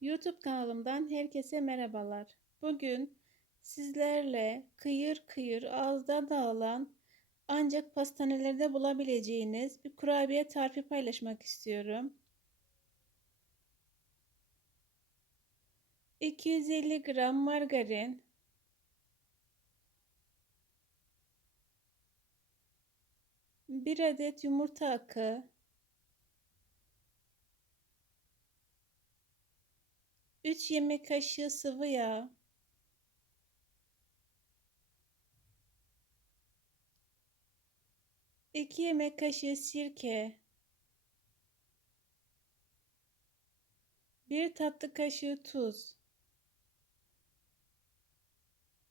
YouTube kanalımdan herkese merhabalar. Bugün sizlerle kıyır kıyır ağızda dağılan ancak pastanelerde bulabileceğiniz bir kurabiye tarifi paylaşmak istiyorum. 250 gram margarin, bir adet yumurta akı, 3 yemek kaşığı sıvı yağ, iki yemek kaşığı sirke, bir tatlı kaşığı tuz,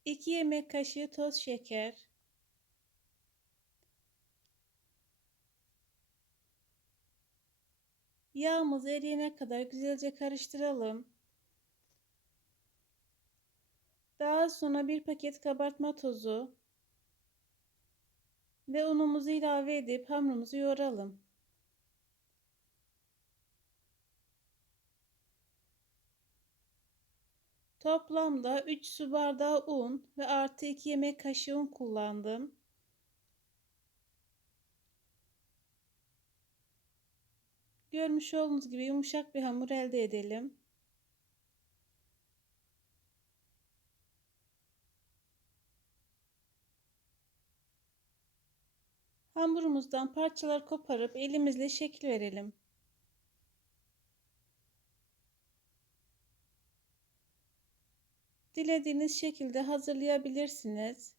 iki yemek kaşığı toz şeker, Yağımız eriyene kadar güzelce karıştıralım. Daha sonra bir paket kabartma tozu ve unumuzu ilave edip hamurumuzu yoğuralım. Toplamda 3 su bardağı un ve artı 2 yemek kaşığı un kullandım. Görmüş olduğunuz gibi yumuşak bir hamur elde edelim. Hamurumuzdan parçalar koparıp elimizle şekil verelim. Dilediğiniz şekilde hazırlayabilirsiniz.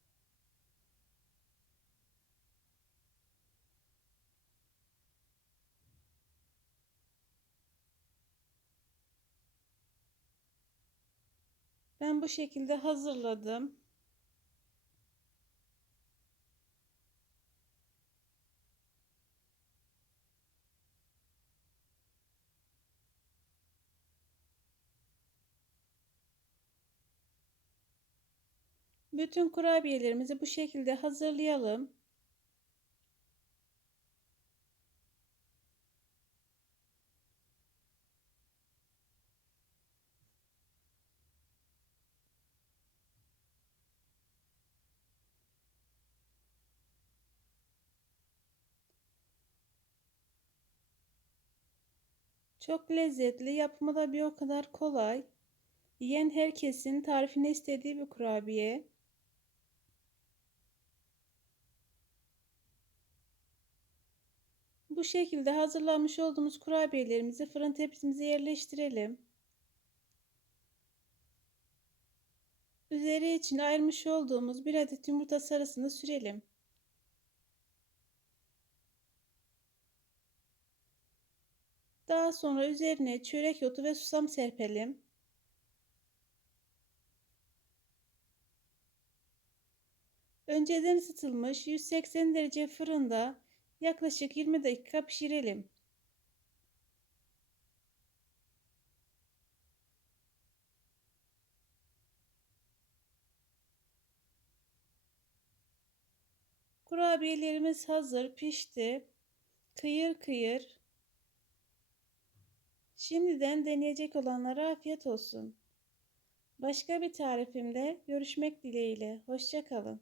Ben bu şekilde hazırladım. Bütün kurabiyelerimizi bu şekilde hazırlayalım. Çok lezzetli, yapımı da bir o kadar kolay. Yiyen herkesin tarifini istediği bir kurabiye. Bu şekilde hazırlanmış olduğumuz kurabiyelerimizi fırın tepsimize yerleştirelim. Üzeri için ayırmış olduğumuz bir adet yumurta sarısını sürelim. Daha sonra üzerine çörek otu ve susam serpelim. Önceden ısıtılmış 180 derece fırında yaklaşık 20 dakika pişirelim. Kurabiyelerimiz hazır, pişti. Kıyır kıyır. Şimdiden deneyecek olanlara afiyet olsun. Başka bir tarifimde görüşmek dileğiyle. Hoşçakalın.